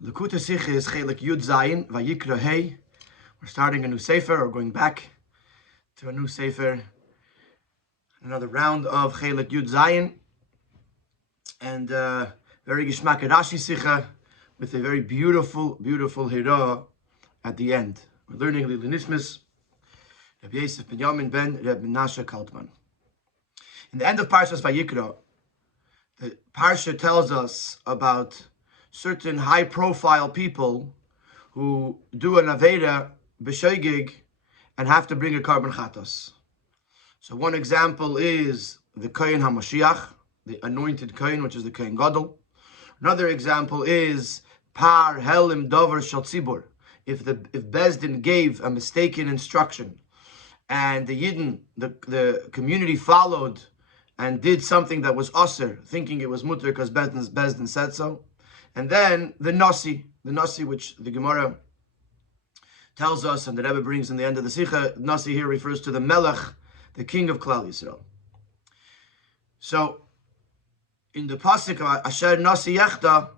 L'kuta Sikha is Chelek Yud Zayin, Vayikra Hey. We're starting a new sefer, or going back to a new sefer. Another round of Chelek Yud Zayin. And very Gishmak Rashi Sikha with a very beautiful, beautiful Hira at the end. We're learning Lilanismus, Rabbi Yosef ben Yamin ben Reb Menashe Kaltman. In the end of Parshas Vayikra, the Parsha tells us about certain high-profile people who do an Aveda b'shoigig and have to bring a carbon chatos. So one example is the Kohen HaMashiach, the anointed Kohen, which is the Kohen Gadol. Another example is Par Helim Dover Shel Tzibur. If Bezdin gave a mistaken instruction and the Yidden, the community followed and did something that was Aser, thinking it was Mutter because Bezdin said so. And then the Nasi, which the Gemara tells us, and the Rebbe brings in the end of the Sikha, Nasi here refers to the Melech, the king of Klal Yisrael. So, in the pasuk of Asher Nasi Yechta,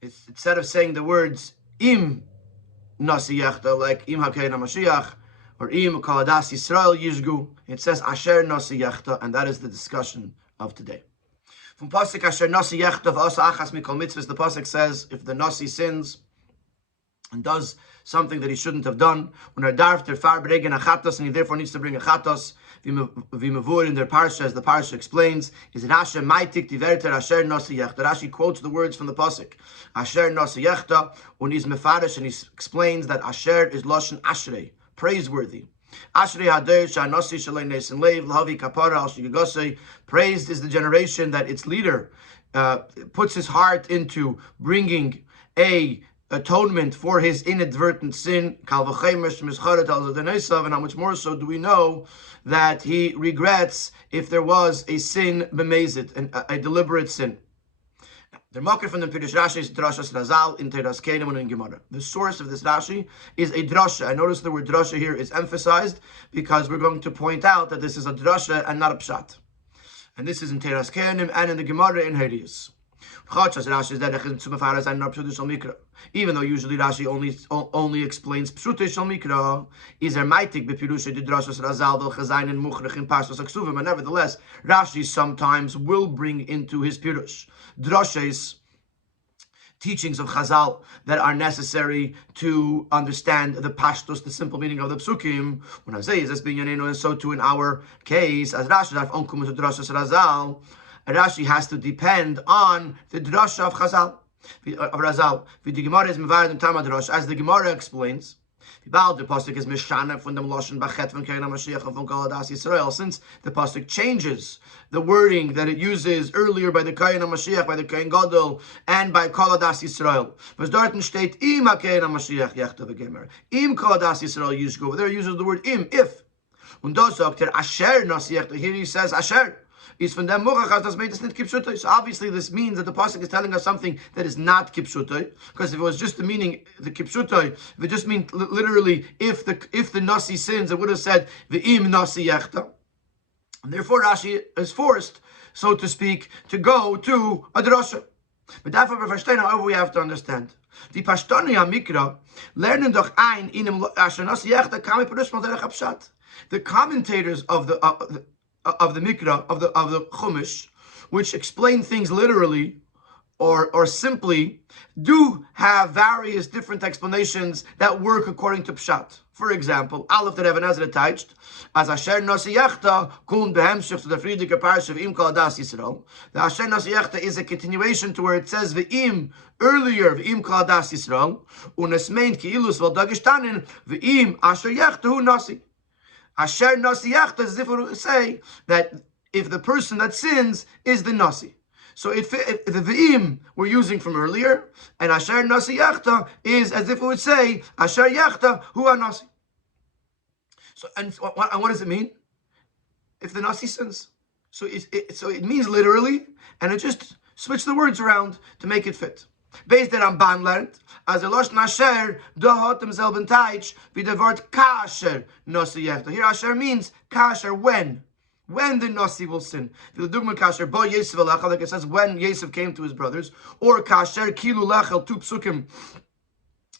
instead of saying the words Im Nasi Yechta, like Im HaKein HaMashiach, or Im Kaladas Yisrael Yishgu, it says Asher Nasi Yechta, and that is the discussion of today. From pasuk Asher Nasi Yechta v'asa achas mikol mitzvahs, the pasuk says if the Nasi sins and does something that he shouldn't have done, when and he therefore needs to bring a chatos, v'mavur in their parsha, as the parsha explains, is Rashi maitik diverter Asher Nasi Yechta. Rashi quotes the words from the pasuk Asher Nasi Yechta, and he's mefarish, and he explains that Asher is lashon ashrei, praiseworthy. Praised is the generation that its leader puts his heart into bringing a atonement for his inadvertent sin. And how much more so do we know that he regrets if there was a sin b'mezid, a deliberate sin. The marker from the Pirush Rashi is Drashas Razal in Teras Keinem and Gemara. The source of this Rashi is a drasha. I notice the word drasha here is emphasized because we're going to point out that this is a drasha and not a pshat. And this is in Teras Keinem and in the Gemara in Herius. Even though usually Rashi only explains Pshutei Shel Mikra, is ermaitik bepirusha de Drashas Razal vel Chazayin Muchrech in Parshas Aksuvim, but nevertheless, Rashi sometimes will bring into his pirush drashes, teachings of Chazal that are necessary to understand the pashtus, the simple meaning of the psukim. When I say is this binyanenu, and so too in our case, as Rashi onkum to Drashas Razal, Rashi has to depend on the drasha of Chazal, of Razal. The Gemara is mevared in Tama Drash, as the Gemara explains. The pasuk is mishana from the lashon bachet from Kohen HaMashiach and from Kaladas Yisrael. Since the pasuk changes the wording that it uses earlier by the Kohen HaMashiach, by the Kohen Gadol, and by Kaladas Yisrael. Was dort steht im Kohen HaMashiach yechta v'gemer. Im Kaladas Yisrael yishgu. Over there he uses the word im, if. Und da sagt Asher Nasi Yechta. Here he says Asher. Is from them mochachas das made us not kipshutai. So obviously this means that the pasuk is telling us something that is not kipshutai. Because if it was just the meaning, the kipshutai, if it just means literally if the nasi sins, it would have said ve'im nasi yechta. And therefore Rashi is forced, so to speak, to go to a drasha. But therefore, however, we have to understand. The pashtani amikra lernen doch ein inem asher nasi yechta kami perush mal derech hapshat. The commentators of the Mikra, of the Chumash, which explain things literally or simply, do have various different explanations that work according to Pshat. For example, Aleph the Rebbe Ezra touched, as Asher Nasi Yechta, kun behemshich to the Friedrich Parsha of Im Kaladas Yisrael. The Asher Nasi Yechta is a continuation to where it says Ve'im earlier, Ve'im Kaladas Yisrael, unesmein ki ilus vel dagishtanin, Ve'im Asher Yechta hu Nasi. Asher Nasi Yechta is as if it would say that if the person that sins is the Nasi. So if the Ve'im we're using from earlier, and Asher Nasi Yechta is as if it would say Asher Yechta hu Nasi. So and what does it mean? If the Nasi sins. So it means literally, and it just switch the words around to make it fit. Based on Ramban learned, as a losh nasher, dohot himself in taich, with the word kasher nasi yechta. Here asher means kasher when when the Nasi will sin. Like it says, when Yosef came to his brothers, or Kasher Kilu Lechel, 2 psukim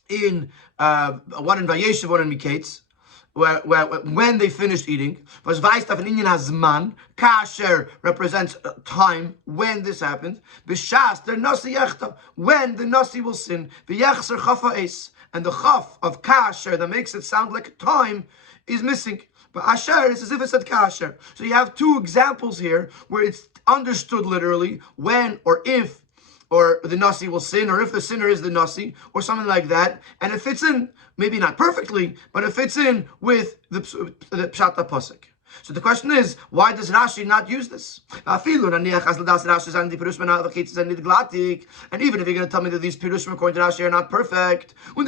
in one in Vayeshev, one in Miketz, where when they finished eating. Was Vaistaf in Inyan Hazman, Kasher represents time when this happens. B'shas der Nasi Yechta, when the Nasi will sin. V'yechser Chafa Es, and the Chaf of Kasher that makes it sound like time is missing. But Asher is as if it said Kasher. So you have 2 examples here where it's understood literally when or if, or the Nasi will sin, or if the sinner is the Nasi, or something like that. And it fits in, maybe not perfectly, but it fits in with the Pshata Pasuk. So the question is, why does Rashi not use this? And even if you're going to tell me that these Pirushim according to Rashi are not perfect, and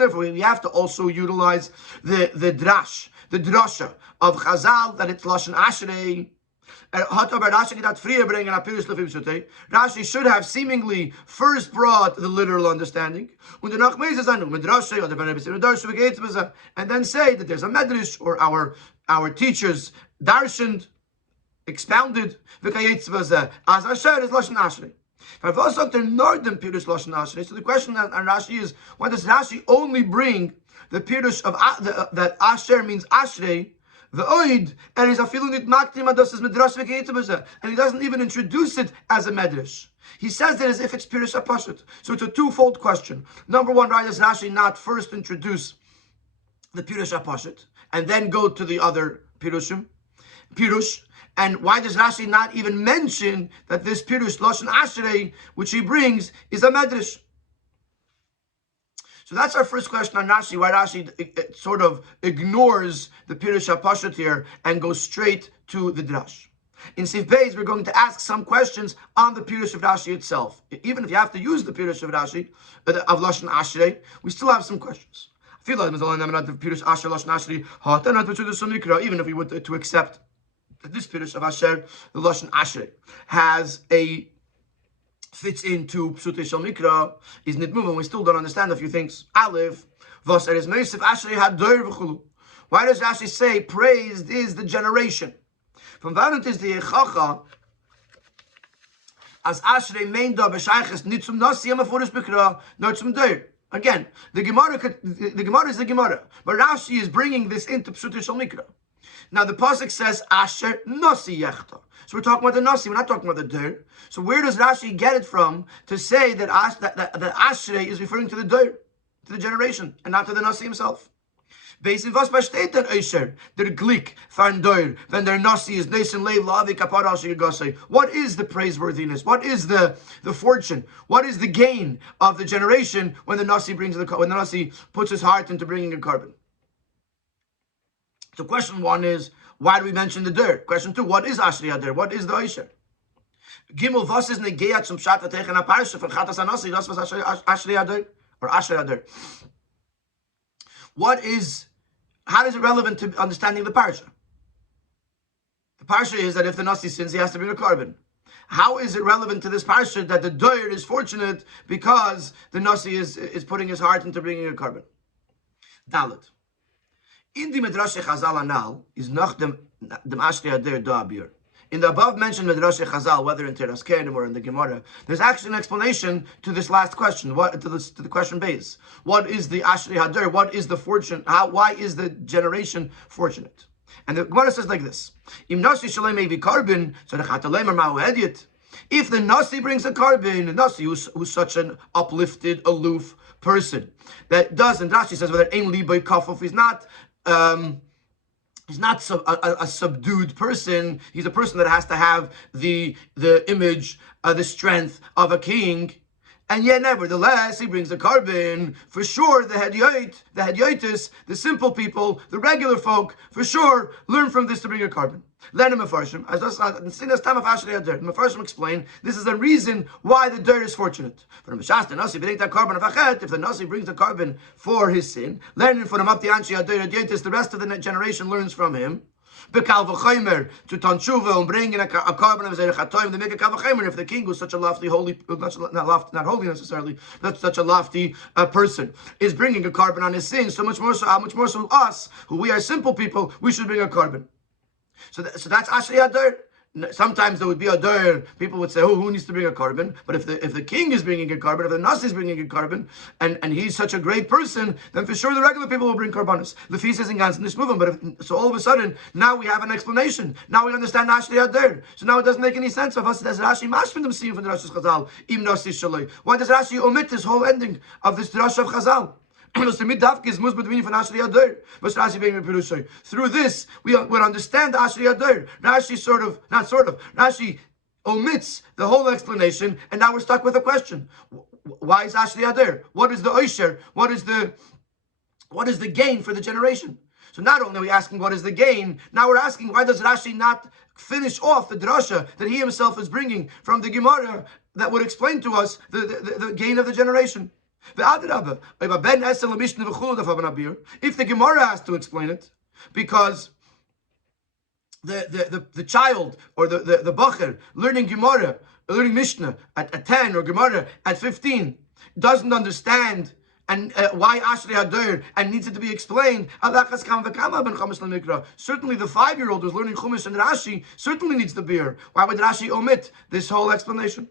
therefore we have to also utilize the drash, the drasha of Chazal, that it's Lashon Ashrei. Rashi should have seemingly first brought the literal understanding, and then say that there's a medrash, or our teachers darshaned, expounded, so the question on Rashi is, why does Rashi only bring the pirush of that Asher means Ashrei, the oid, and he's afilunit maktim ados is midrash v'keitzah, and he doesn't even introduce it as a medrash. He says it as if it's pirush apashut. So it's a twofold question. Number one, why does Rashi not first introduce the pirush apashut and then go to the other pirush? And why does Rashi not even mention that this pirush lashon ashrei, which he brings, is a medrash? So that's our first question on Rashi, why Rashi it sort of ignores the Pirush HaPashut here and goes straight to the Drash. In Sif Beis, we're going to ask some questions on the Pirush of Rashi itself. Even if you have to use the Pirush of Rashi, of Lashon Ashrei, we still have some questions. Even if we were to accept that this Pirush of Asher, the Lashon Ashrei, fits into Pshutei Shel Mikra, is not moving. We still don't understand a few things. Aleph, was is Meisif Ashrei Hadoir v'chulu. Why does Rashi say praised is the generation? From Vanut is the Yechacha, as Ashrei main da b'shayches nit zum Nasi yom afurish Mikra, nor zum Doir. Again, the Gemara is the Gemara, but Rashi is bringing this into Pshutei Shel Mikra. Now the pasuk says Asher Nasi Yechta. So we're talking about the Nasi, we're not talking about the Doir. So where does Rashi get it from to say that that Ashrei is referring to the Doir, to the generation, and not to the Nasi himself? Based in was besteht der Asher, der Glick van Doir, when their Nasi is Nation Leiv Lavi Kapar Al Shigase. What is the praiseworthiness? What is the fortune? What is the gain of the generation when the Nasi puts his heart into bringing a carbon? So question 1 is, why do we mention the Doir? Question 2, what is Ashrei Ader? What is the Asher? Gimel, was is Negea zum Pshat tegen a Parsha von Chatas Anasi? Das was Ashrei Ader or Asher Ader. How is it relevant to understanding the Parsha? The Parsha is that if the Nasi sins, he has to bring a carbon. How is it relevant to this Parsha that the Doir is fortunate because the Nasi is putting his heart into bringing a carbon? Dalet. In the Midrash Chazal Anal is nach dem Ashrei Ader Dabir. In the above mentioned Midrash Chazal, whether in Teras Kenim or in the Gemara, there's actually an explanation to this last question. To the question base, what is the Ashrei Ader? What is the fortune? Why is the generation fortunate? And the Gemara says like this: Im Nasi shalei mevi carbon, so the Chatalemer Ma'u Ediot. If the Nasi brings a carbon, the Nasi who's such an uplifted, aloof person that does, and Rashi says whether ein li by kafuf, he's not a subdued person. He's a person that has to have the image, the strength of a king. And yet, nevertheless, he brings a carbon. For sure, the hedyotis, the simple people, the regular folk, for sure, learn from this to bring a carbon. Learn Mefarshim. As the time of Ashrei Ader, Mefarshim explain this is the reason why the Doir is fortunate. For the Meshas, the Nasi brings that carbon of Achet. If the Nasi brings a carbon for his sin, learning from him up the Anshi Ader Hedyotis, the rest of the generation learns from him. Bekal v'chaymer to tanshuva and bring in a carbon of zerich hatoyim. They make a kal v'chaymer if the king was such a lofty, holy, not holy necessarily, but such a lofty person is bringing a carbon on his sin. So much more so us, who we are simple people, we should bring a carbon. So that's Ashri Adar. Sometimes there would be a door. People would say, "Oh, who needs to bring a carbon?" But if the king is bringing a carbon, if the nasi is bringing a carbon, and he's such a great person, then for sure the regular people will bring karbanos. Lefi says in Gans in this movement. So all of a sudden, now we have an explanation. Now we understand Ashri Adar. So now it doesn't make any sense of us. Does Rashi mashvin them seeing from the Rosh Chazal im nasi shaloi? Why does Rashi omit this whole ending of this Rosh of Chazal? Through this, we would understand Ashri Adar. Rashi omits the whole explanation, and now we're stuck with a question. Why is Ashri Adar? What is the Oisher? What is the gain for the generation? So not only are we asking what is the gain, now we're asking why does Rashi not finish off the drasha that he himself is bringing from the Gemara that would explain to us the gain of the generation? If the Gemara has to explain it, because the child or the bacher learning Gemara, learning Mishnah at 10 or Gemara at 15 doesn't understand and why Ashri Hadar and needs it to be explained. Certainly the 5-year-old who's learning Chumash and Rashi certainly needs the beer. Why would Rashi omit this whole explanation?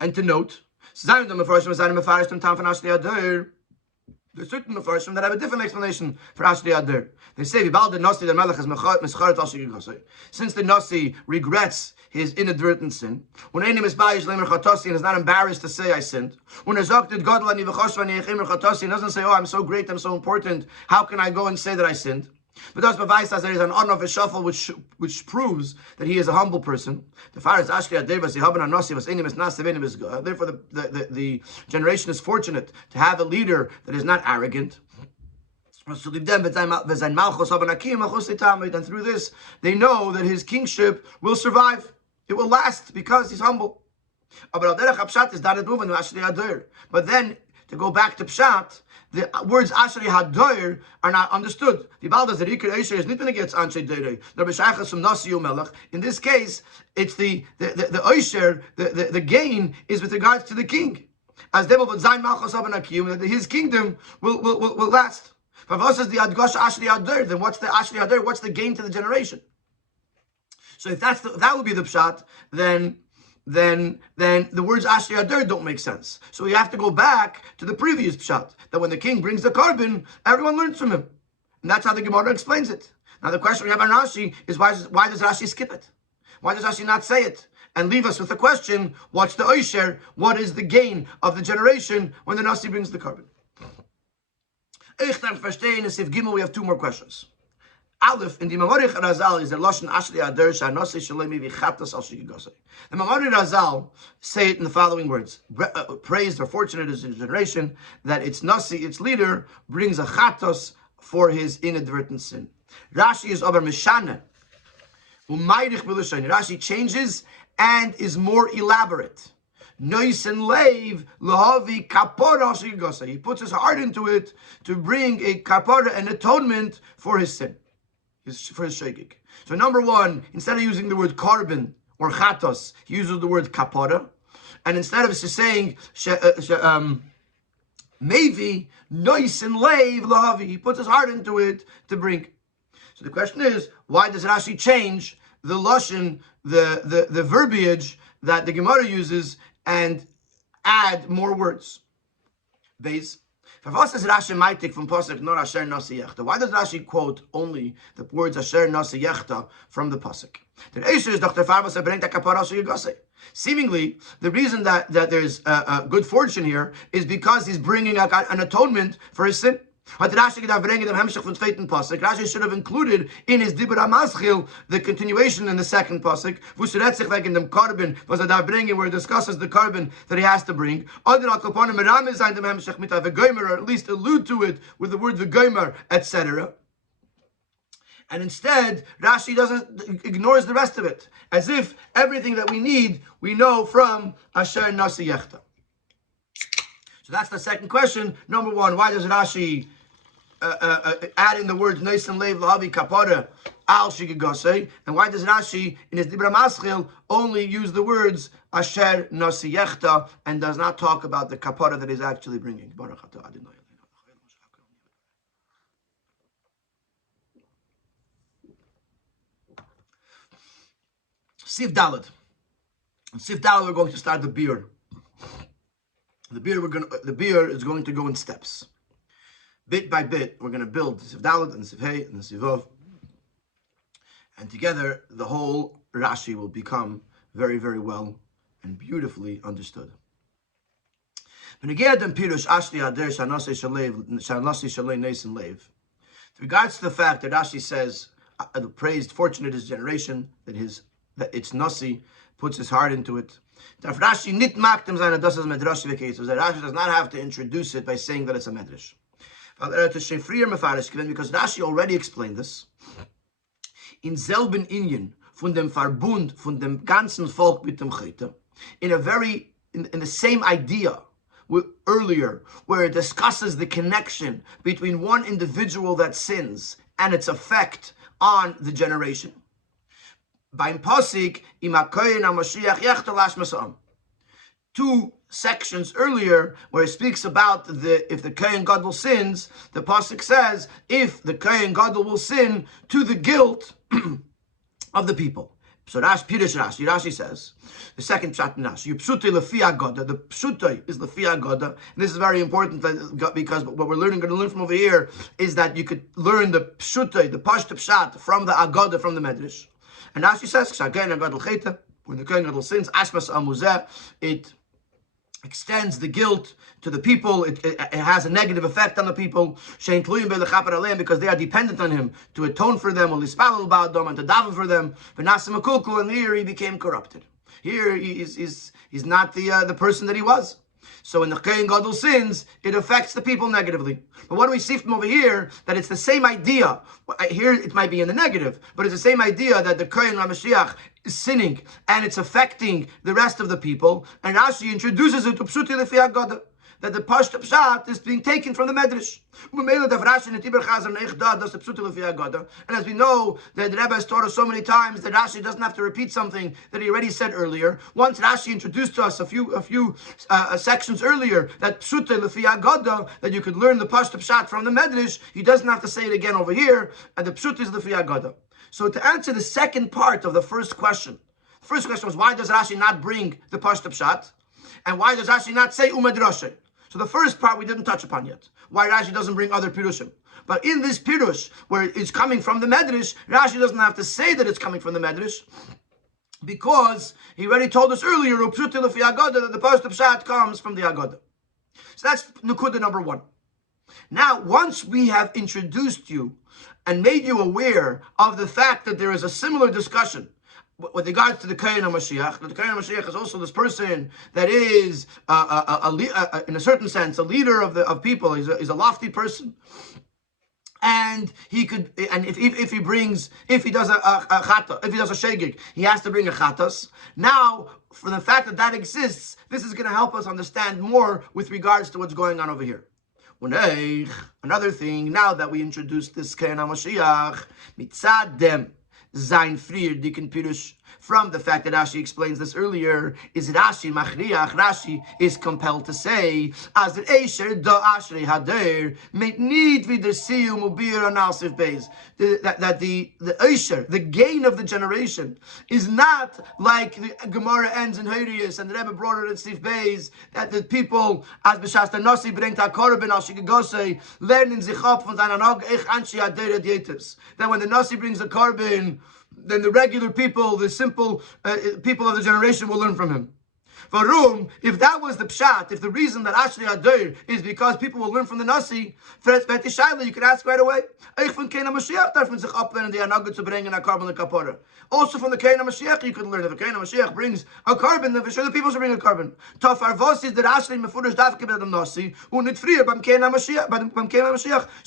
And to note, there's certain Mefarshim that have a different explanation for Ashri Adar. They say, since the Nasi regrets his inadvertent sin, when and is not embarrassed to say I sinned, when he doesn't say, oh, I'm so great, I'm so important, how can I go and say that I sinned? But thus Bavai says there is an honor of a shuffle which proves that he is a humble person. Therefore, the generation is fortunate to have a leader that is not arrogant. And through this, they know that his kingship will survive. It will last because he's humble. But then, to go back to Pshat, the words Ashri Hadar are not understood. In this case, it's the Oisher, the gain is with regards to the king. As that his kingdom will last. Then what's the Ashri Hadar? What's the gain to the generation? So if that would be the Pshat, then the words Ashri Adar don't make sense. So we have to go back to the previous pshat, that when the king brings the carbon, everyone learns from him. And that's how the Gemara explains it. Now the question we have on Rashi is why does Rashi skip it? Why does Rashi not say it? And leave us with the question, what's the Oisher? What is the gain of the generation when the Nasi brings the carbon? We have 2 more questions. Aleph, in the Mamarich Razal is the Lashon Ashri Adar Shanosi Shalemi Vichatas Al Shigigosei. The Mamarich Razal say it in the following words: praised or fortunate is the generation that its Nasi, its leader, brings a chatos for his inadvertent sin. Rashi is over Mishana. Rashi changes and is more elaborate. Noisen leiv lahavi kapara shigigosei. He puts his heart into it to bring a kapara, an atonement for his sin. For his shegig. So number 1, instead of using the word carbon or chatos, he uses the word kapara, and instead of saying mevi noisen leiv lahavi, he puts his heart into it to bring. So the question is, why does Rashi change the lashon, the verbiage that the Gemara uses, and add more words? Base. Why does Rashi quote only the words Asher Nasi Yechta from the pasuk? Seemingly, the reason that there's good fortune here is because he's bringing an atonement for his sin. Rashi should have included in his Dibur HaMaschil the continuation in the second pasuk, like in the carbon, where it discusses the carbon that he has to bring, or at least allude to it with the word v'gomer, etc. And instead, Rashi ignores the rest of it, as if everything that we need, we know from Asher Nasi Yechta. So that's the second question. Number 1, why does Rashi add in the words Neisen Leiv Lahavi Kapara Al Shigigosei? And why does Rashi in his Dibra Maschil only use the words Asher Nasi Yechta and does not talk about the Kapara that he's actually bringing? Sif Daled. In Sif Daled, we're going to start the beer. The beer is going to go in steps. Bit by bit, we're going to build the Sif Daled and the Sif Hey and the Sif Vav. And together, the whole Rashi will become very, very well and beautifully understood. With regards to the fact that Rashi says, praised, fortunate is generation, that its Nasi puts his heart into it. That Rashi does not have to introduce it by saying that it's a medrash. Because Rashi already explained this. In selben Inyan, von dem Verbund, von dem ganzen Volk mit dem Chayte, in the same idea earlier, where it discusses the connection between one individual that sins and its effect on the generation. Beim Pasik, im HaKohen HaMashiach yechtel hashmasam. 2 sections earlier, where it speaks about if the Kohen Gadol sins, the Pasuk says, if the Kohen Gadol will sin to the guilt of the people. So Rashi says, the second pshat in Rashi, Pshutei lefi Agoda. The Pshutei is lefi Agoda. And this is very important because what we're going to learn from over here is that you could learn the Pshutei, the Pashta Pshat, from the Agoda, from the Medrash. And Rashi says, when the Kohen Gadol sins, Ashmas Amuzeh, it extends the guilt to the people. It has a negative effect on the people because they are dependent on him to atone for them, and to daven for them. And here he became corrupted. Here he's not the person that he was. So when the Kohen Gadol sins, it affects the people negatively. But what do we see from over here? That it's the same idea. Here it might be in the negative, but it's the same idea that the Kohen HaMashiach is sinning and it's affecting the rest of the people. And Rashi introduces it to Pshuti Lefi Agoda, that the Pashta Pshat is being taken from the Medrash. And as we know, that the Rebbe has taught us so many times that Rashi doesn't have to repeat something that he already said earlier. Once Rashi introduced to us a few sections earlier that Pshute Lefi Agoda, that you could learn the Pashta Pshat from the Medrash, he doesn't have to say it again over here, and the Pshute is Lefi Agoda. So to answer the second part of the first question, the first question was, why does Rashi not bring the Pashta Pshat? And why does Rashi not say Umedrashe? So the first part we didn't touch upon yet. Why Rashi doesn't bring other Pirushim. But in this Pirush, where it's coming from the Medrash, Rashi doesn't have to say that it's coming from the Medrash, because he already told us earlier, that the Pashta Pshat comes from the Agoda. So that's Nukuda number 1. Now, once we have introduced you and made you aware of the fact that there is a similar discussion with regards to the Kohen HaMashiach, the Kohen HaMashiach is also this person that is, in a certain sense, a leader of people. He's a lofty person, and he could, and if he does a shegig, he has to bring a chatas. Now, for the fact that exists, this is going to help us understand more with regards to what's going on over here. Another thing, now that we introduced this Kohen HaMashiach, mitzad dem Zain Frier Dikin Pirush, from the fact that Rashi explains this earlier, is Rashi Machriach. Rashi is compelled to say, as the Eisher da Ashrei Hader may need vider siu mubir anasif beis, that the Eisher, the gain of the generation, is not like the Gemara ends in Horius and the Rebbe brought it in Sif Beis, that the people as b'shas the Nasi bringt HaKorban al Shigagosei lernen sich ab von seiner Nog ich anshi Hader Dietes, that when the Nasi brings the Korban, then the regular people, the simple people of the generation will learn from him. Varum, if that was the pshat, if the reason that Ashrei Hader is because people will learn from the Nasi, you could ask right away. Also from the Kohen HaMashiach you could learn. If the Kohen HaMashiach brings a carbon, then for sure the people should bring a carbon. So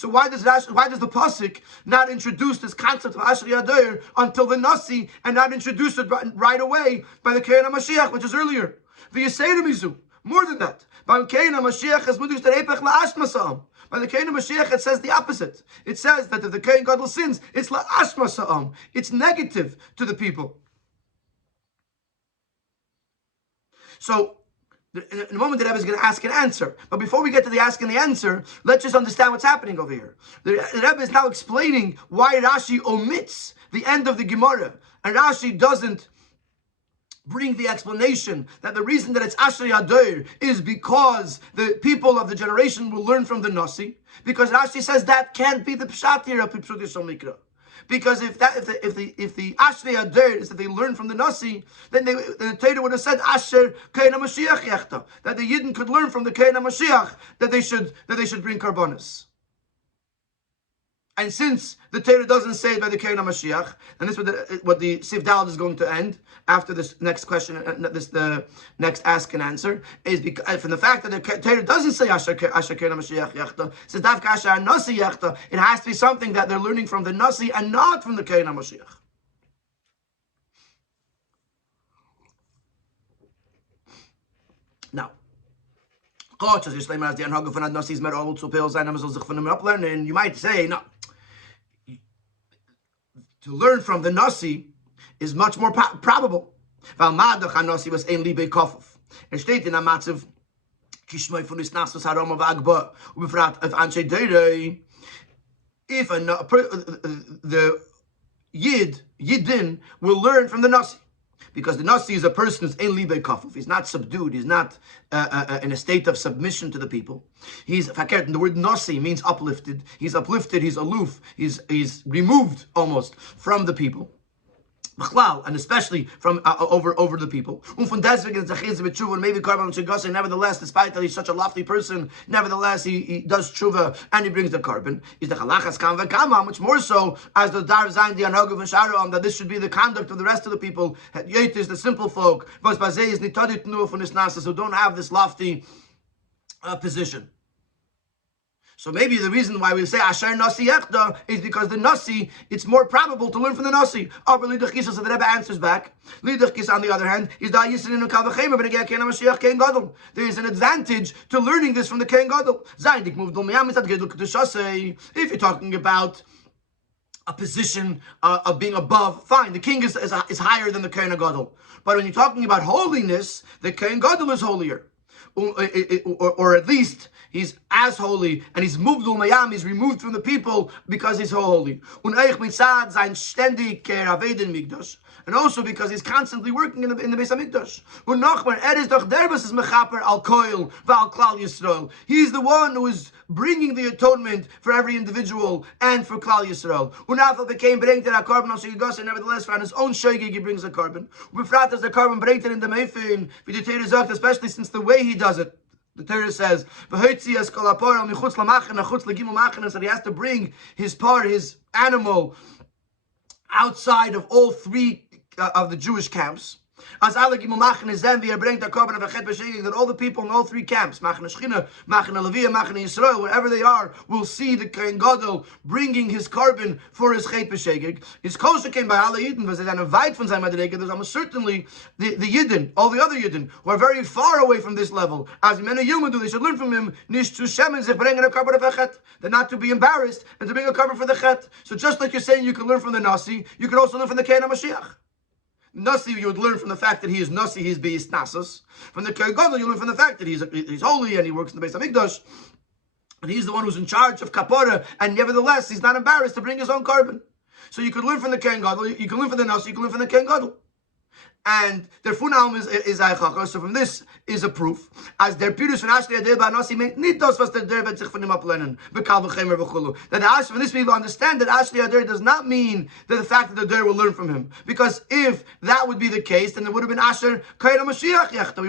why does the pasuk not introduce this concept of Ashrei Hader until the Nasi, and not introduce it right away by the Kohen HaMashiach, which is earlier? More than that, by the Kohen HaMashiach it says the opposite. It says that if the Kohen Gadol sins, it's la'ashma sa'am. It's negative to the people. So, in a moment the Rebbe is going to ask and answer. But before we get to the ask and the answer, let's just understand what's happening over here. The Rebbe is now explaining why Rashi omits the end of the Gemara. And Rashi doesn't bring the explanation that the reason that it's Asher Yadir is because the people of the generation will learn from the Nasi, because Rashi says that can't be the Pshat here of Pipsut Yishol Mikra. Because if the Asher Yadir is that they learn from the Nasi, then the Torah would have said Asher Kein HaMashiach Yechta, that the Yidden could learn from the Kein HaMashiach that they should bring Karbonis. And since the Torah doesn't say it by the Kein HaMashiach, and this is what the Sif Daled is going to end after this next question, the next ask and answer, is because from the fact that the Torah doesn't say Asher Kein HaMashiach Yechta, says Davka Asher Nasi Yechta, it has to be something that they're learning from the Nasi and not from the Kein HaMashiach. Now, you might say, no, to learn from the Nasi is much more probable. Steht in Amatzev, if the Yidin will learn from the Nasi. Because the Nasi is a person who's ein libei kafuf. He's not subdued. He's not in a state of submission to the people. He's fakert. And the word Nasi means uplifted. He's uplifted. He's aloof. He's removed almost from the people. And especially from over the people. Nevertheless, despite that he's such a lofty person, nevertheless he does tshuva and he brings the carbon. Much more so as the dar zayin the anhag of Sharon, that this should be the conduct of the rest of the people. Yetis, the simple folk, who don't have this lofty position. So maybe the reason why we say Asher Nasi Yechta is because the Nasi, it's more probable to learn from the Nasi. So the Rebbe answers back. Lidachkis, on the other hand, is there is an advantage to learning this from the Kein Gadol. If you're talking about a position of being above, fine, the king is higher than the Kein Gadol. But when you're talking about holiness, the Kein Gadol is holier. Or at least he's as holy, and he's moved mayam, he's removed from the people because he's so holy. And also because he's constantly working in the Beis HaMikdash. He's the one who is bringing the atonement for every individual and for Klal Yisrael. Nevertheless, for on his own shogeg he brings a carbon. As the carbon brings it in the Meifin, especially since the way he does it. The Torah says that he has to bring his part, his animal, outside of all three of the Jewish camps. That all the people in all three camps, wherever they are, will see the Kohen Gadol bringing his carbon for his chet b'shegeg. His kosher came by alle Yidden, was a weit von seinem Madrege. There's almost certainly the Yidden, all the other Yidden, who are very far away from this level. As many Yidden do, they should learn from him. They're not to be embarrassed and to bring a carbon for the chet. So just like you're saying, you can learn from the Nasi, you can also learn from the Kein HaMashiach. Nasi, you would learn from the fact that he is Nasi, he's Beis Nasus. From the Kohen Gadol, you learn from the fact that he's holy and he works in the Beis HaMikdash. And he's the one who's in charge of Kapara, and nevertheless, he's not embarrassed to bring his own carbon. So you could learn from the Kohen Gadol, you can learn from the Nasi, you can learn from the Kohen Gadol. And their funam is Eichacha. So from this is a proof. As their Pirus von Ashley Adel Nasi meant nitos was der wird sich von ihm ablehnen. Bekal v'chemer v'chulu. That from this we understand that Ashley Adel does not mean that the fact that the der will learn from him. Because if that would be the case, then it would have been Asher Kein HaMashiach Yechta.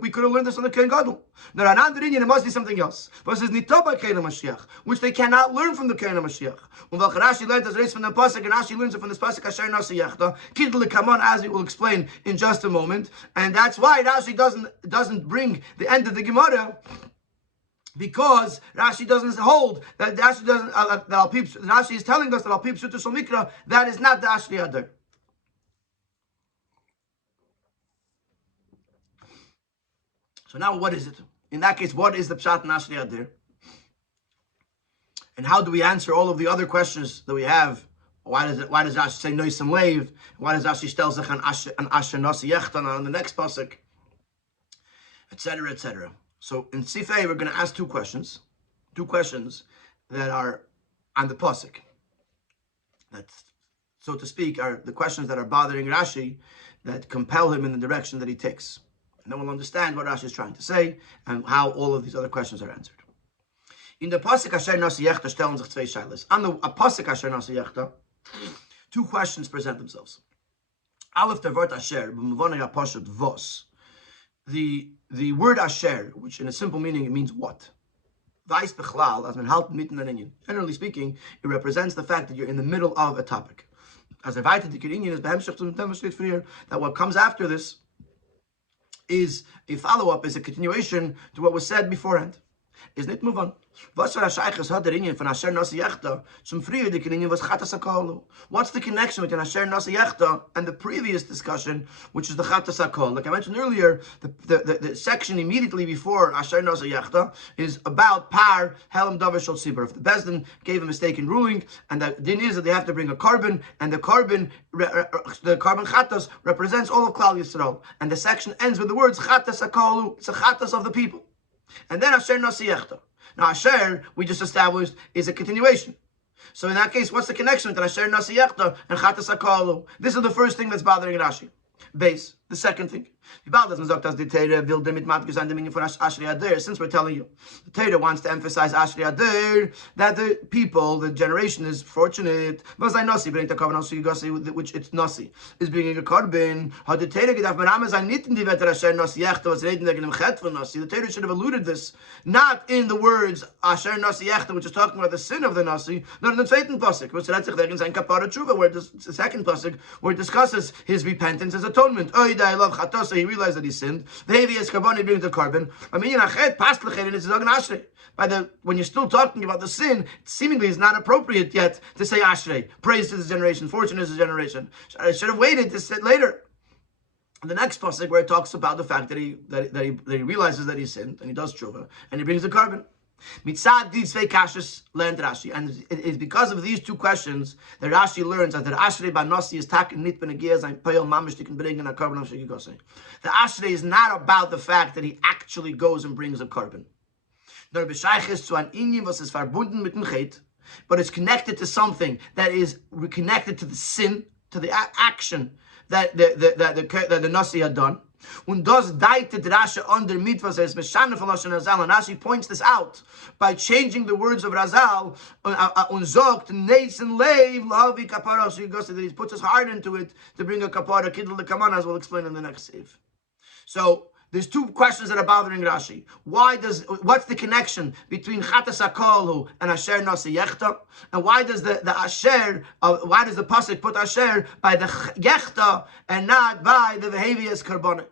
We could have learned this on the Kohen Gadol. Now an other Indian, it must be something else. But it says nitoba Kein HaMashiach, which they cannot learn from the Kein HaMashiach. When Rashi learned as race from the pasuk, and Rashi learns it from this pasuk Asher Nasi Yechta. Kidle Kamon, as we will explain in just a moment, and that's why Rashi doesn't bring the end of the Gemara, because Rashi doesn't hold that Rashi doesn't Rashi is telling us that Al Pi Pshuto Shel Mikra, that is not the Ashli Adar. So now what is it? In that case, what is the Pshat and Ashli Adar? And how do we answer all of the other questions that we have? Why does Rashi say Noisem Leiv? Why does Rashi tell sich an Asher Nasi Yechtan on the next pasuk? Etc., etc. So in Sifei, we're going to ask two questions that are on the pasuk. That, so to speak, are the questions that are bothering Rashi, that compel him in the direction that he takes. And then we'll understand what Rashi is trying to say and how all of these other questions are answered. In the Pasuk Asher Nasi Yechta stellen sich zwei Shailes. On the Pasuk Asher Nasi Yechta, two questions present themselves. Aleph der Wort Asher, b'mavonei hapashut vos. The word Asher, which in a simple meaning it means what? Vais bechlal, as men halt mitten an inyan. Generally speaking, it represents the fact that you're in the middle of a topic. As a weiter dikir inyan is behemshach zum demonstrate for here that what comes after this is a follow-up, is a continuation to what was said beforehand. Is nicht move on. What's the connection between Asher Nasi Yechta and the previous discussion, which is the Chatas HaKol? Like I mentioned earlier, the section immediately before Asher Nasi Yechta is about Par Helam Davar Shel Tzibur. If the Bezdin gave a mistaken ruling, and the din is that they have to bring a carbon, and the carbon Chatas represents all of Klal Yisrael, and the section ends with the words Chatas HaKol. It's a Chatas of the people. And then Asher Nasi Yechta. Now Asher, we just established, is a continuation. So in that case, what's the connection between Asher Nasi Yechta and Chatas HaKol? This is the first thing that's bothering Rashi. Base. The second thing. Since we're telling you, the Torah wants to emphasize Ashri Ader, that the people, the generation is fortunate, which it's Nasi, is bringing a carbon. The Torah should have alluded this, not in the words Asher Nasi Yechta, which is talking about the sin of the Nasi, not in the second pasuk, where the second pasuk, where it discusses his repentance, his atonement. I love Chatos, he realized that he sinned. The heaviest carbon, he brings the carbon. When you're still talking about the sin, it seemingly is not appropriate yet to say Ashrei, praise to this generation, fortune is this generation. I should have waited to say it later. The next pasuk where it talks about the fact that he realizes that he sinned and he does tshuva and he brings the carbon. Mitzad these zwei kashas learned Rashi, and it is because of these two questions that Rashi learns that the Ashrei Banasi is taken nit benegiyas and payel mamish they can bring in a carbon of shekigosei. The Ashrei is not about the fact that he actually goes and brings a carbon. Nor b'shayches zu an inyan was is verbunden mit dem chet, but it's connected to something that is connected to the sin, to the action that the Nasi had done. Und das deitet Rashi under mitvas as meshana from Lashon Razal, and Rashi points this out by changing the words of Razal und sagt neisen leiv lavi kapara, so that he puts his heart into it to bring a kapara kidul the kaman, as we'll explain in the next save. So there's two questions that are bothering Rashi. What's the connection between Chatas HaKol and Asher Nasi Yechta? And why does the pasuk put Asher by the Yechta and not by the Vehavias Karbonah?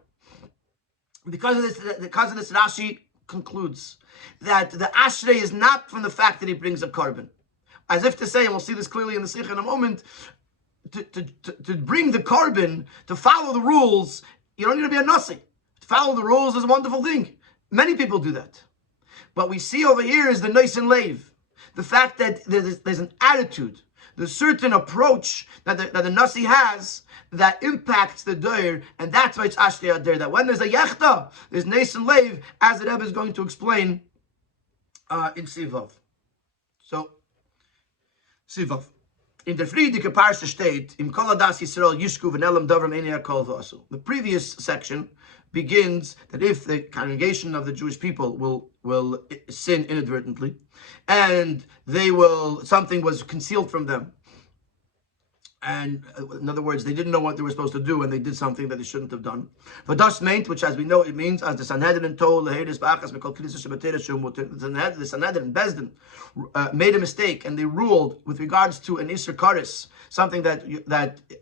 Because of this, Rashi concludes that the Ashrei is not from the fact that he brings a carbon. As if to say, and we'll see this clearly in the Sikha in a moment, to bring the carbon, to follow the rules, you don't need to be a Nasi. Follow the rules is a wonderful thing. Many people do that. What we see over here is the Neis and Leiv. The fact that there's an attitude, there's a certain approach that the Nasi has that impacts the Doir, and that's why it's Ashrei Ader. That when there's a Yechta, there's Neis and Leiv, as the Rebbe is going to explain in Sivav. So, Sivav. In the Friedike Parsha state, Im Kol Adas Yisrael Yishku V'Nelam Davram Einei HaKol V'Asu. The previous section begins that if the congregation of the Jewish people will sin inadvertently, and something was concealed from them, and in other words, they didn't know what they were supposed to do, and they did something that they shouldn't have done. But das meint, which as we know it means, as the Sanhedrin told the Sanhedrin Bezdin made a mistake, and they ruled with regards to an Isser Karis, something that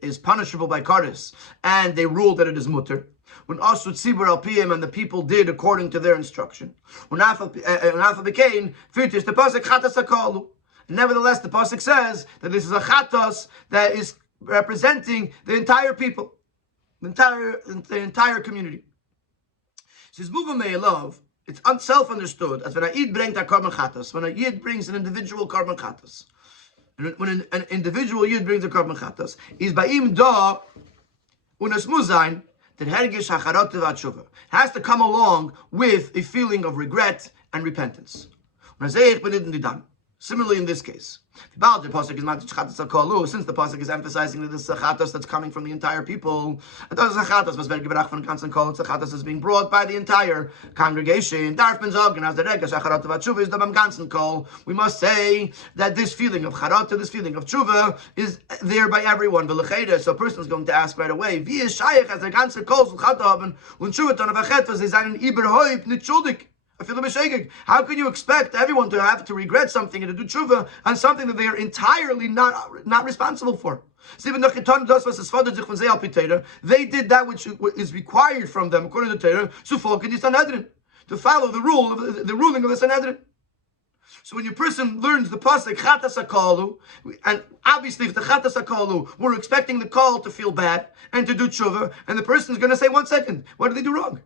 is punishable by Karis, and they ruled that it is mutter. When Asut Tzibur Al Piyim, and the people did according to their instruction. When Alpha became Firtis, the pasuk Chatas HaKol. Nevertheless, the pasuk says that this is a Chatas that is representing the entire people, the entire community. Says Muva Me'elav, it's self-understood as when a Yid brings a carbon Chatas, when a Yid brings an individual carbon Chatas, when an individual Yid brings a carbon Chatas, is Ba'im Da Unas Muzain. That hergish hacharot v'atshuva has to come along with a feeling of regret and repentance. Similarly, in this case, since the pasuk is emphasizing that this is a chatos that's coming from the entire people, chatos is being brought by the entire congregation. We must say that this feeling of charata, this feeling of tshuva, is there by everyone. So a person is going to ask right away, how can you expect everyone to have to regret something and to do tshuva on something that they are entirely not responsible for? They did that which is required from them according to Torah, to follow the ruling of the Sanhedrin. So when your person learns the pasuk chatas hakalu, and obviously if the chatas hakalu, we're expecting the call to feel bad and to do tshuva, and the person is going to say, 1 second, what did they do wrong?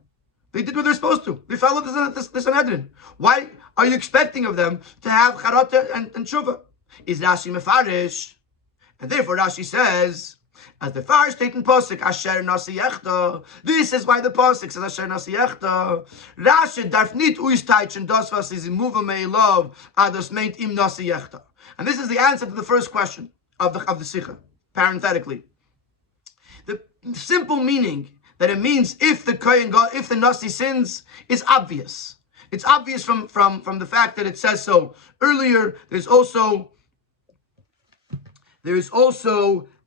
They did what they're supposed to. They followed the Sanhedrin. Why are you expecting of them to have charata and tshuva? Is Rashi mefarish? And therefore Rashi says, as the far statement pasuk asher nasi yechta. This is why the pasuk says asher nasi yechta. Rashi darf nit uistaichen das was is imova meilov ados meint im nasi yechta. And this is the answer to the first question of the sikha. Parenthetically, the simple meaning that it means if the nasi sins is obvious. It's obvious from the fact that it says so earlier. There's also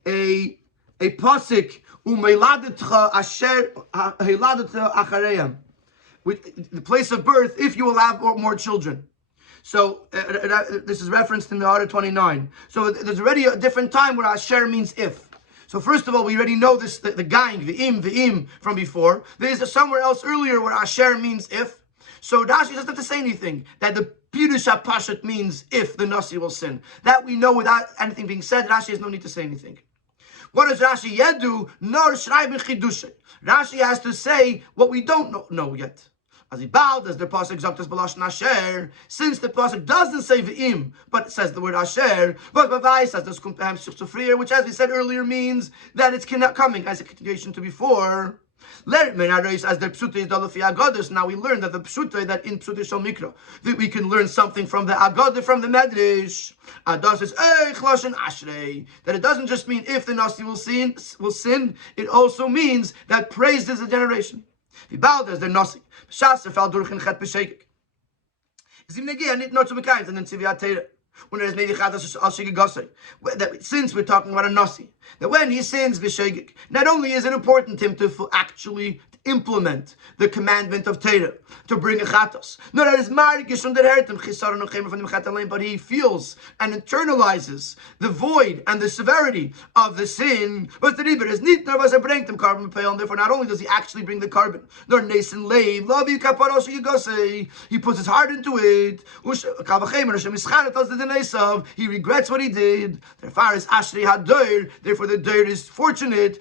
a pasuk umeiladetcha asher heiladetcha achareyam, with the place of birth if you will have more children. So this is referenced in the order 29. So there's already a different time where asher means if. So first of all, we already know this, the gaing, v'im, from before. There is somewhere else earlier where asher means if. So Rashi doesn't have to say anything, that the pirush hapashat means if the nasi will sin. That we know without anything being said. Rashi has no need to say anything. What does Rashi yet do? Nor shreiben chidushe. Rashi has to say what we don't know yet. As he bowed, as the pasuk zoktas b'lashon asher, since the pasuk doesn't say v'im, but it says the word asher, but b'vai says this kumpam suchsufrier, which, as we said earlier, means that it's coming as a continuation to before. As the psute is dalafi agados. Now we learn that the psute, that in psute shel mikra, that we can learn something from the agadah, from the medrash. Adas is lashon ashrei, that it doesn't just mean if the nasi will sin, it also means that praised is a generation. Wie bald is der nasi. Shas fell durch in chet beshekik. Zim negia nit not to mekayim and then tziviat when it is maybe chadas al shigig gasei. Since we're talking about a nasi, that when he sins b'shegig, not only is it important to him to actually implement the commandment of Torah, to bring a chatos, not that his marigish under hertem chisaron uchemer from the mechat, but he feels and internalizes the void and the severity of the sin. But the riber is nit nervous a bring them carbon pay on. Therefore, not only does he actually bring the carbon, nor nason lave love you kaparos shigig, he puts his heart into it. He regrets what he did. Therefore, is ashri hadoir. Therefore, the doir is fortunate.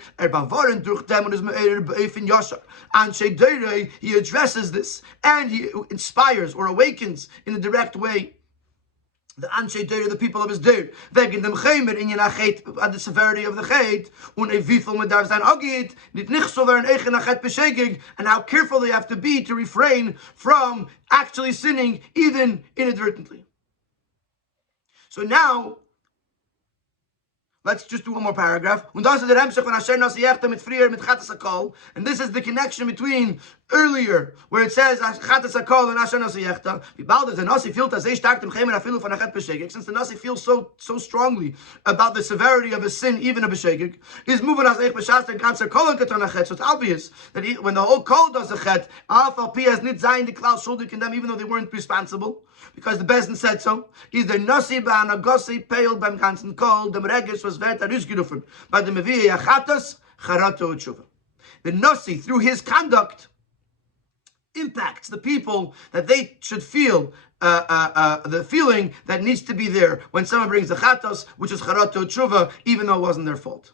He addresses this and he inspires or awakens in a direct way the Anshe Deir, the people of his Deir, wegen dem Chemer in Yenachet, at the severity of the Chet, und wieviel man darf sein Agit, nicht so werden eichen Achet beschegig, and how careful they have to be to refrain from actually sinning, even inadvertently. So now, let's just do one more paragraph. And this is the connection between earlier, where it says since the Nasi feels so strongly about the severity of his sin, even of a shegig, is moving as so it's obvious that when the whole kol does a chet, has nit zayin the klal shuldik in them, even though they weren't responsible, because the Bezdin said so. Is the Nasi ba anagosi peiled beim ganzen kol, the Meregis was vet arusgerufen, but the Mevi yachatos charato tshuva. The Nasi, through his conduct, impacts the people that they should feel the feeling that needs to be there when someone brings the chatos, which is charato tshuva, even though it wasn't their fault.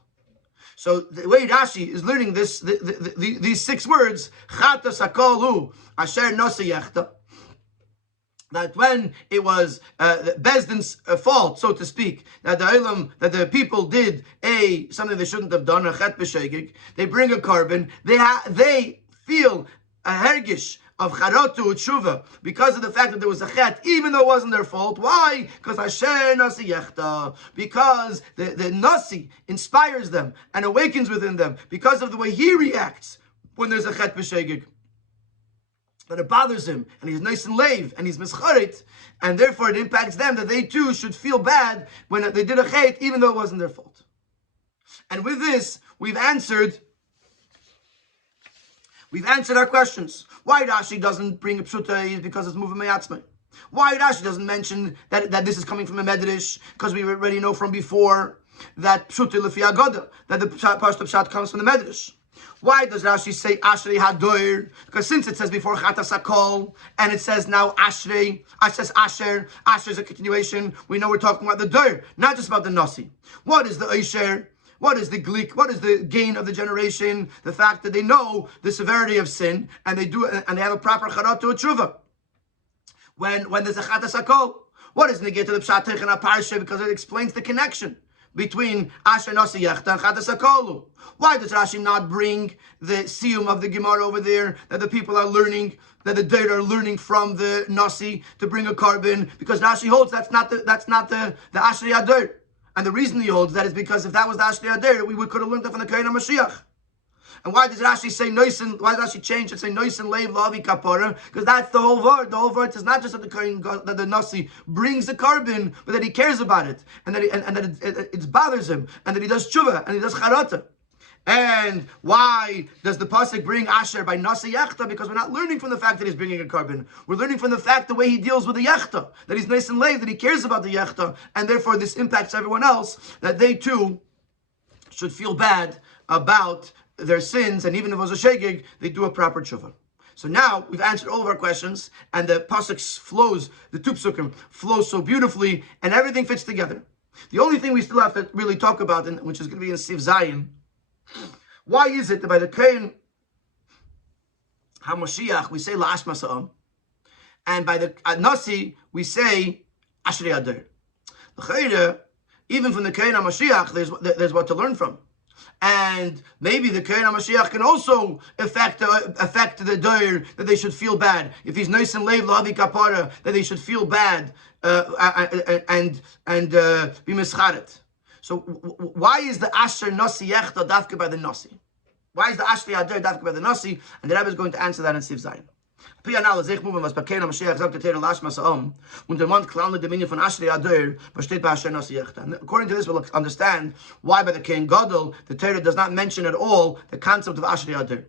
So the way Rashi is learning this, these 6 words, chatos hakolu asher nasi yechta, that when it was Bezdin's fault, so to speak, that the people did something they shouldn't have done, a chet b'shegig, they bring a carbon, they feel hergish of charatu u'tshuva because of the fact that there was a chet, even though it wasn't their fault. Why? Because asher nasi yechta. Because the nasi inspires them and awakens within them because of the way he reacts when there's a chet b'shegig. That it bothers him, and he's nice and lave, and he's mischarit, and therefore it impacts them that they too should feel bad when they did a chet, even though it wasn't their fault. And with this, we've answered our questions. Why Rashi doesn't bring a pshuta is because it's moving meyatzmai. Why Rashi doesn't mention that this is coming from a medrash, because we already know from before that pshuta lefi agoda, that the pashut pshat comes from the medrash. Why does Rashi say Ashrei Hadoir? Because since it says before Chatas Hakol, and it says now Ashrei, it says Asher is a continuation. We know we're talking about the Doir, not just about the Nasi. What is the Oisher? What is the glik? What is the gain of the generation? The fact that they know the severity of sin, and they have a proper Charat to a Tshuva. When there's a Chatas Hakol, what is negate to the Pshat and Parsha? Because it explains the connection between Asher Nasi Yechta and Chatas Hakolu. Why does Rashi not bring the siyum of the Gemara over there, that the people are learning, that the Deir are learning from the Nasi to bring a carbon? Because Rashi holds that's not the Ashrei Adir. And the reason he holds that is because if that was the Ashrei Adir, we could have learned that from the Kohen HaMashiach. And why does Rashi say Noisin? Why does Rashi change and say Noisin Leiv Lavi Kapara? Because that's the whole word. The whole word is not just that the Kohen, that the Nasi brings the carbon, but that he cares about it, and that it bothers him, and that he does tshuva and he does charata. And why does the pasuk bring Asher by Nasi Yechta? Because we're not learning from the fact that he's bringing a carbon. We're learning from the fact the way he deals with the Yechta, that he's nice and late, that he cares about the Yechta, and therefore this impacts everyone else, that they too should feel bad about their sins, and even if it was a shegig, they do a proper tshuva. So now we've answered all of our questions, and the pasuk flows, the two psukim flows so beautifully, and everything fits together. The only thing we still have to really talk about, which is going to be in Siv Zayin, why is it that by the Kohen HaMashiach we say La'ash Masa'am, and by the Nasi we say Ashrei Adir? Even from the Kohen HaMashiach there's what to learn from. And maybe the Kohen HaMashiach can also affect the Doir, that they should feel bad. If he's nice and leiv lavi kapara, that they should feel bad and be mischaret. So why is the Asher Nasi Yechta dafke by the Nasi? Why is the Ashrei Adir dafke by the Nasi? And the Rabbi is going to answer that in Siv Zayin. According to this, we'll understand why by the Kohen Gadol the Torah does not mention at all the concept of Ashrei Adir.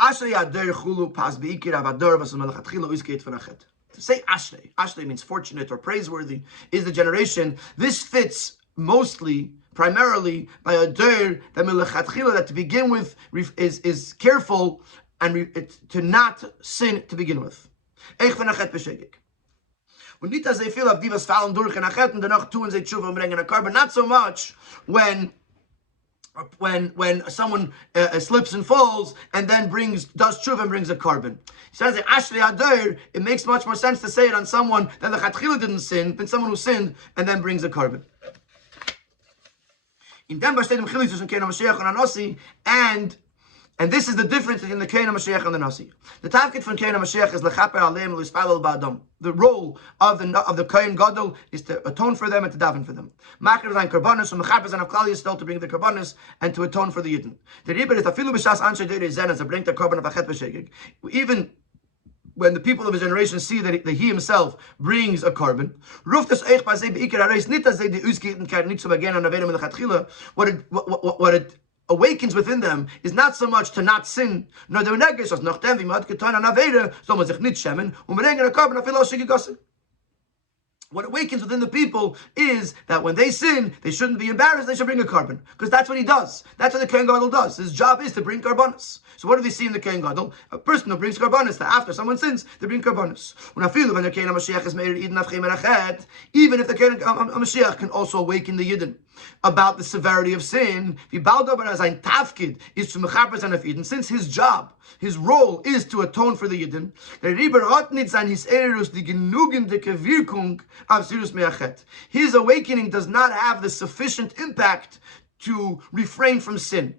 Ashrei Adir chulu pas beikir avador v'asum melachatchila uizkeit v'nachet. To say Ashrei means fortunate or praiseworthy, is the generation. This fits primarily by a Doir that melachatchila, that to begin with is careful and to not sin to begin with. Not so much when someone slips and falls and then does tshuva and brings a carbon. He says that Ashrei Adir, it makes much more sense to say it on someone that the chatchila didn't sin than someone who sinned and then brings a carbon. And this is the difference between the Kohen HaMashiach and the Nasi. The tafkid from Kohen HaMashiach is lechaper aleim u'lispalel ba'adam. The role of the Kohen Gadol is to atone for them and to daven for them. Makar zayin karbanos u'mechaper zayin avklal yisrael, to bring the karbanos and to atone for the Yidden. The riber is afilu b'shas anshe deirei zen, to bring the karban of achet v'shegeg. Even when the people of his generation see that he himself brings a carbon, what it awakens within them is not so much to not sin, what awakens within the people is that when they sin, they shouldn't be embarrassed, they should bring a carbon. Because that's what he does. That's what the Kohen Gadol does. His job is to bring karbanos. So what do we see in the Kohen Gadol? A person who brings karbanos, that after someone sins, they bring karbanos. When the Kohen HaMashiach is made even if the Kohen HaMashiach can also awaken the Yidden about the severity of sin, since his job, his role is to atone for the Yidden, his awakening does not have the sufficient impact to refrain from sin.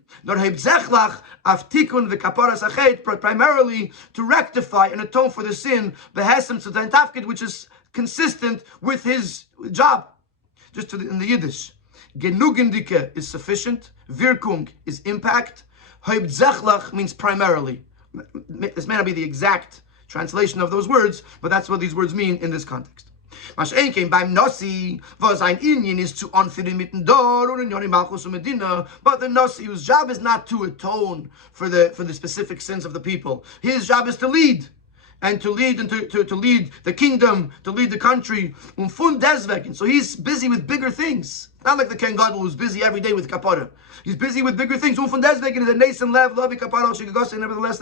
Primarily to rectify and atone for the sin, which is consistent with his job. Just in the Yiddish. Genugendike is sufficient. Wirkung is impact. Hauptsächlich means primarily. This may not be the exact translation of those words, but that's what these words mean in this context. Mashenkein beim Nasi, was ein Inyan is to anführen mitten dor und in Malchus und Medina, but the Nasi, whose job is not to atone for the specific sins of the people. His job is to lead. And to lead to lead the kingdom, to lead the country. And so he's busy with bigger things. Not like the Ken Gadol who's busy every day with kapara. He's busy with bigger things. Is a nation lev lavi kapara. Nevertheless,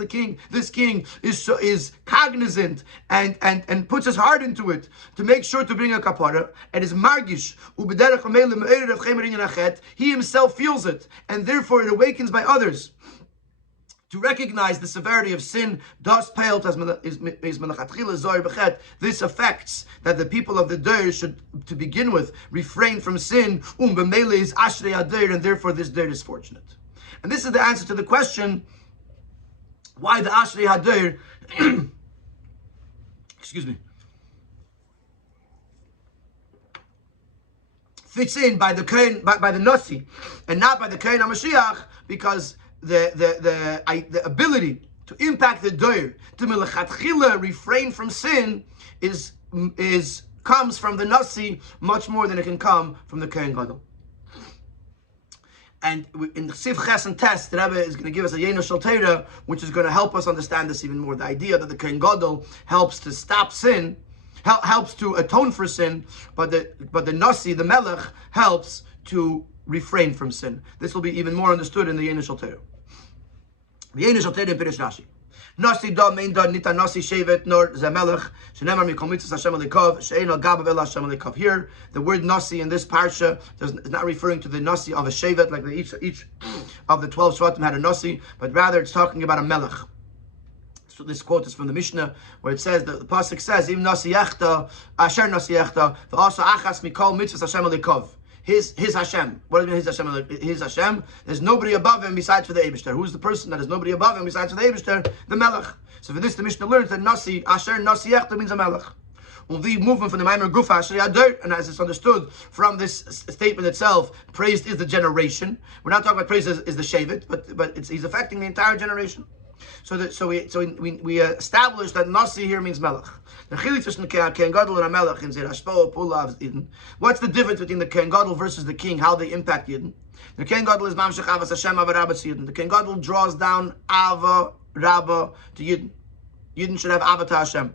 this king is cognizant and puts his heart into it to make sure to bring a kapara. And is margish. He himself feels it, and therefore it awakens by others. To recognize the severity of sin, this affects that the people of the Deir should, to begin with, refrain from sin, and therefore this Deir is fortunate. And this is the answer to the question, why the Ashrei HaDeir, fits in by the Kohen, by the Nasi, and not by the Kohen HaMashiach, because the ability to impact the doir, to melechatchila refrain from sin, comes from the Nasi much more than it can come from the Kohen Gadol. And in the Siv Ches and Test, the Rabbi is going to give us a Yeno Shel Torah, which is going to help us understand this even more. The idea that the Kohen Gadol helps to stop sin, helps to atone for sin, but the Nasi, the Melech, helps to refrain from sin. This will be even more understood in the Yeno Shel Torah. The Yeno Shel Torah in Pirish Rashi. Nasi da mein da nita nasi shevet nor zemelech shenemar mikol mitzvos Hashem alikov she'eno gabav el Hashem alikov. Here, the word nasi in this parsha is not referring to the nasi of a shevet, like each of the 12 shvatim had a nasi, but rather it's talking about a melech. So this quote is from the Mishnah, where it says, the pasuk says, "Im nasi yechta asher nasi yechta v'asa achas mikol mitzvos Hashem alikov." His Hashem. What do you mean his Hashem? His Hashem. There's nobody above him besides for the Eibishter. Who's the person that is nobody above him besides for the Eibishter? The Melech. So for this, the Mishnah learns that Nasi, Asher, Nasi Yechta means a Melech. The movement from the Maimer Gufa, Asher Yadir, and as it's understood from this statement itself, praised is the generation. We're not talking about praise is the Shevet, but he's affecting the entire generation. So we established that Nasi here means Melech. What's the difference between the Kohen Gadol versus the king? How they impact Yidden? The Kohen Gadol is Mamshech Avas Hashem Ava Rabba to Yidden. The Kohen Gadol draws down Ava Rabba to Yidden. Yidden should have Ava to Hashem.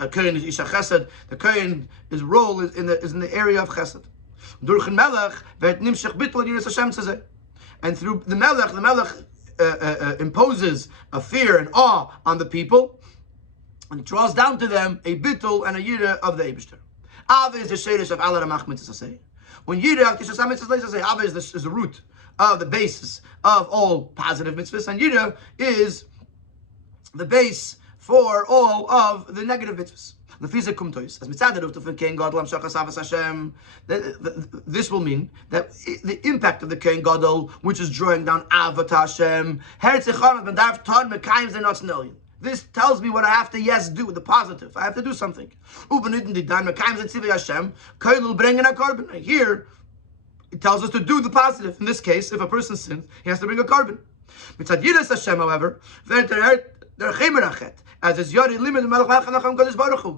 A Kohen is Isha Chesed. The Kohen, his role is in the area of Chesed. Durchen Melech wird Nimshech Bittul Yiras Hashem Tzezeh. And through the Melech imposes a fear and awe on the people, and draws down to them a bittul and a yira of the Eibishter. Ava is the shirish of Allah Ramach Mitzvah. When yira Ava is the root of the basis of all positive mitzvahs, and yira is the base for all of the negative mitzvahs. This will mean that the impact of the Kohen Gadol, which is drawing down Ava to Hashem, this tells me what I have to do, the positive. I have to do something. Here, it tells us to do the positive. In this case, if a person sins, he has to bring a carbon. However, as is Yari limit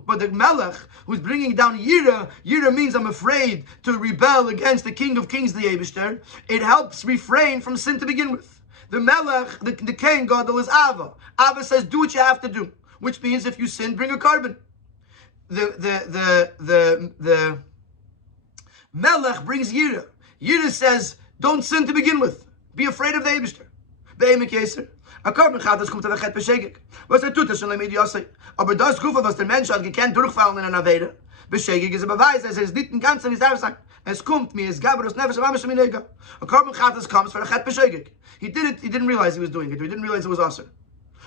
but the Melech who's bringing down Yira means I'm afraid to rebel against the King of Kings, the Eibishter. It helps refrain from sin to begin with. The Melech, the Kohen Gadol is Ava. Ava says, do what you have to do, which means if you sin, bring a carbon. The Melech brings Yira. Yira says, don't sin to begin with. Be afraid of the Eibishter. Be'emek Yeser. A carbon Chadas kommt der Chet beschädigt. Was tut schon mit Yosef. Aber das Kufa, was der Mensch hat gekannt durchfallen in einer Aveda. Beschädigt ist ein Beweis, es ist nicht ein ganzer, wie es sagt. Es kommt mir, es gab es never so minega. A carbon Chadas comes for the Chet beschädigt. He didn't realize he was doing it. He didn't realize it was awesome.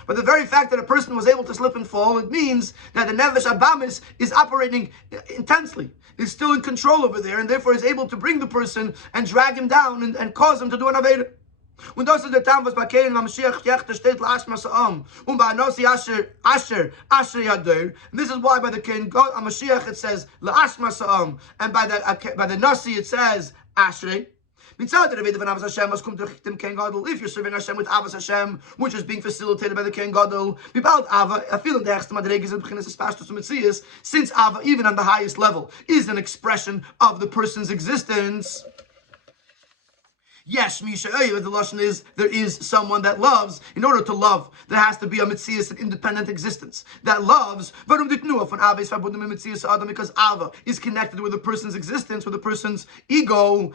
But the very fact that a person was able to slip and fall, it means that the Nefesh Abamis is operating intensely, is still in control over there, and therefore is able to bring the person and drag him down and cause him to do an Aveda. Und das ist der Tam, was bei Kein Mashiach Jechter steht Lashmas Am und bei Nasi Asher Yader. And this is why by the Kein Mashiach it says Lashmas Am, and by the Nasi it says Asher. If you're serving Hashem with Avas Hashem, which is being facilitated by the Ken Gadol, since Ava, even on the highest level, is an expression of the person's existence. Yes, Misha, the Lashon is, there is someone that loves. In order to love, there has to be a Metzias, an independent existence that loves. Because Ava is connected with a person's existence, with a person's ego.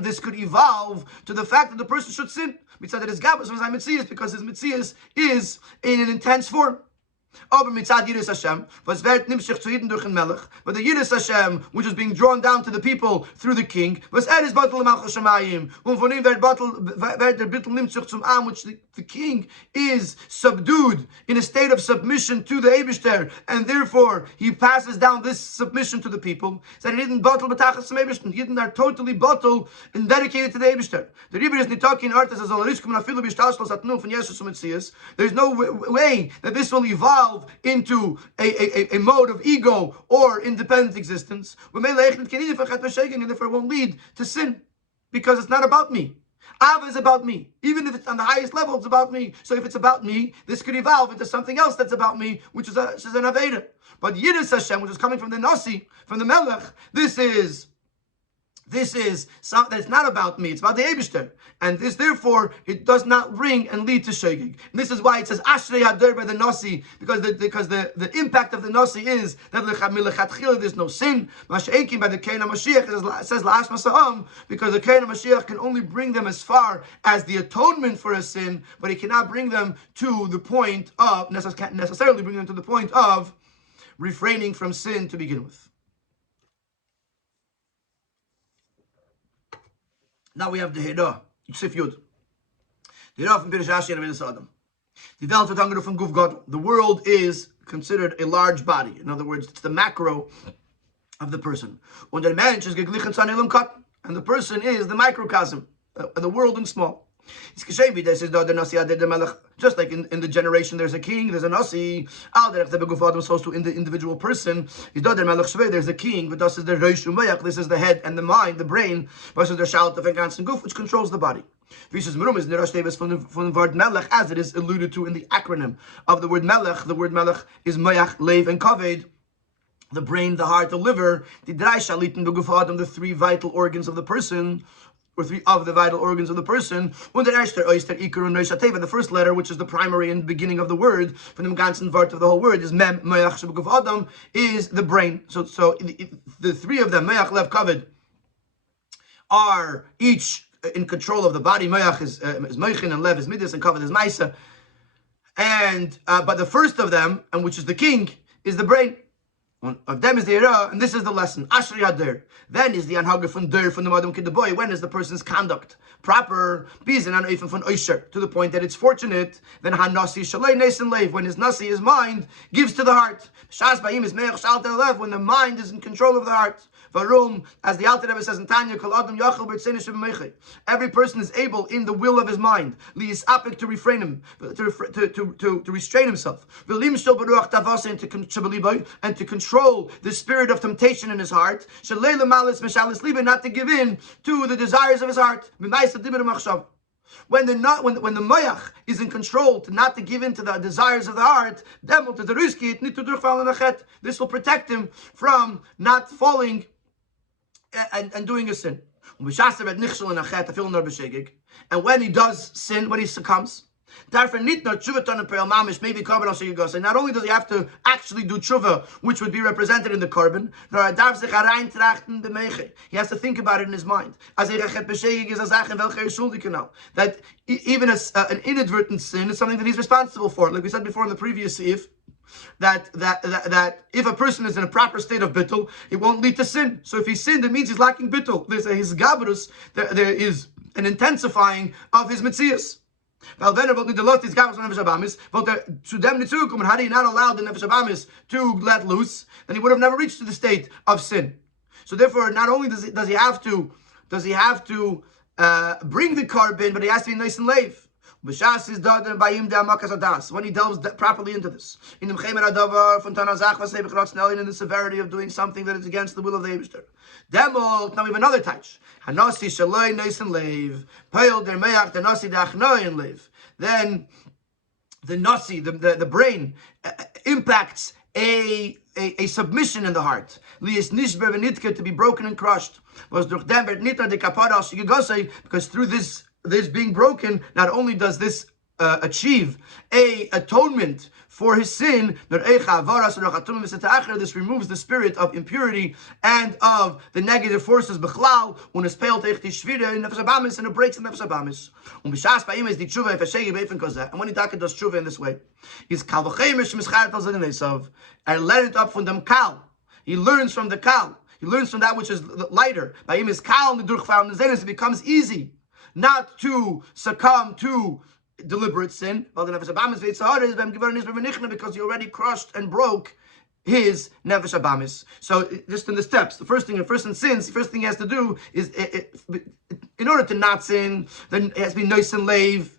This could evolve to the fact that the person should sin. Because his Metzias is in an intense form. Aber mitzad Yiras Hashem, was wird nimshich zu Yidden durch ein Melech, but the Yiras Hashem, which is being drawn down to the people through the king, was is batel l'malchus Shemayim, und von ihm wird der Bittel nimshich zum Am, which the king is subdued in a state of submission to the Eibishter, and therefore he passes down this submission to the people. So Yidden batel b'tachas zum Eibishter, Yidden are totally batel and dedicated to the Eibishter. The Rebbe is nitaki in artis as alariskum nafilu b'shtaslos atnu von Yesus u'metzias. There's no way that this will evolve into a mode of ego or independent existence, and therefore it won't lead to sin, because it's not about me. Ava is about me. Even if it's on the highest level, it's about me. So if it's about me, this could evolve into something else that's about me, which is an Aveda. But Yiras Hashem, which is coming from the Nasi, from the Melech, this is something that's not about me, it's about the Eibishter. And this, therefore, it does not ring and lead to shogeg. And this is why it says Ashrei Hadar by the Nasi, because the impact of the Nasi is that there's no sin. Masha'ekim by the Kein HaMashiach, it says La'ash Masa'am, because the Kein HaMashiach can only bring them as far as the atonement for a sin, but he cannot bring them to the point of, necessarily bring them to the point of refraining from sin to begin with. Now we have the Hira, Yusuf Yud. The Hira from Pirish Rashi and Avedis Adam. The Welt wird angerufen Guf God. The world is considered a large body. In other words, it's the macro of the person. Und der Mensch ist geglichen zu einem Kat. And the person is the microcosm, the world in small. Just like in the generation there's a king, there's a nasi. So in the individual person, there's a king, but this is the head and the mind, the brain, which controls the body. As it is alluded to in the acronym of the word melech. The word melech is mayach, lev, and kaved. The brain, the heart, the liver, the three vital organs of the person, or three of the vital organs of the person. The first letter, which is the primary and beginning of the word, from the ganzen Vart of the whole word, is mem, mayach, shebeguf adam, is the brain. So the three of them, mayach, lev, kaved, are each in control of the body. Mayach is meichin, and lev is midas, and kaved is maisa. And but the first of them, and which is the king, is the brain. One of them is the Ira, and this is the lesson. Ashrei Hadar. Then is the Anhaga von Der from the Madam Kid-the-Boy. When is the person's conduct proper? Bizin an Eifen von Oisher, to the point that it's fortunate. Then Hanasi Shalei Nesen Leiv, when his Nasi, his mind, gives to the heart. Shas Ba'im is Me'ach Shalter Lev, when the mind is in control of the heart. Varum, as the Alter Rebbe says in Tanya, Kol Adam Yachal B'Tzene Sheb'Meichei. Every person is able, in the will of his mind, Li'is Apik, to refrain him, to restrain himself. V'Lim Shel B'Ruach Tavase, and to control the spirit of temptation in his heart. Shalei L'Malis Meshalis Libe, not to give in to the desires of his heart. V'Maisa Dibir Machshav. When the moyach is in control, not to give in to the desires of the heart, this will protect him from not falling and doing a sin. And when he does sin, when he succumbs, and not only does he have to actually do tshuva, which would be represented in the korban, he has to think about it in his mind. That even an inadvertent sin is something that he's responsible for. Like we said before in the previous if, that if a person is in a proper state of bittul, it won't lead to sin. So if he sinned, it means he's lacking bittul. There's his gabrus, there is an intensifying of his metzias. How do you not allow the nefesh habamis to let loose? Then he would have never reached to the state of sin. So therefore, not only does he have to bring the carbon, but he has to be nice and leiv. When he delves properly into this, in the severity of doing something that is against the will of the Eibishter. Now we have another touch. Then the nasi, the brain, impacts a submission in the heart. To be broken and crushed. Because through this being broken, not only does this achieve a atonement for his sin, this removes the spirit of impurity and of the negative forces b'chlal, when it's pale teich tishvira in nefesh habamis, and it breaks the nefesh habamis. And when he does tshuva in this way, he's kal v'cheimish mischarot al zeh, and let it up from them kal. He learns from the kal. He learns from that which is lighter. By him is kal nidurch found in zenis. It becomes easy not to succumb to deliberate sin, because he already crushed and broke his nefesh habamis. So just in the steps, the first thing he has to do is, in order to not sin, then it has to be nice and leiv.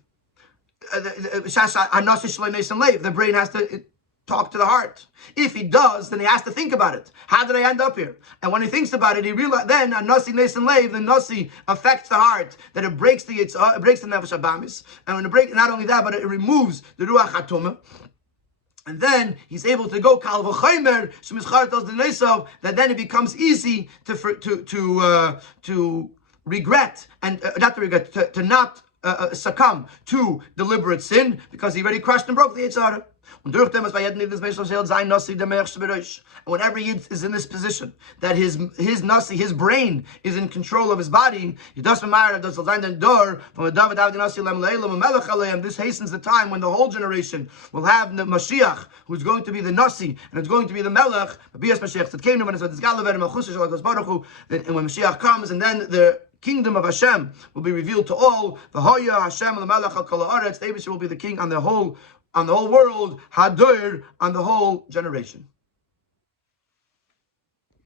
The brain has to talk to the heart. If he does, then he has to think about it. How did I end up here? And when he thinks about it, he realizes then a nasi neis and leiv, the nasi affects the heart, that it breaks the yitzhak, it breaks the nefesh habamis, and when it breaks, not only that, but it removes the ruach hatumah. And then he's able to go kal v'chaymer shemischartos denesav, that then it becomes easy to regret and not to regret, to not succumb to deliberate sin, because he already crushed and broke the yitzhak. And whenever he is in this position, that his nasi, his brain, is in control of his body, this hastens the time when the whole generation will have the Mashiach, who's going to be the nasi, and it's going to be the melech. And when Mashiach comes, and then the kingdom of Hashem will be revealed to all. The Eibishter will be the king on the whole world, Hadir on the whole generation.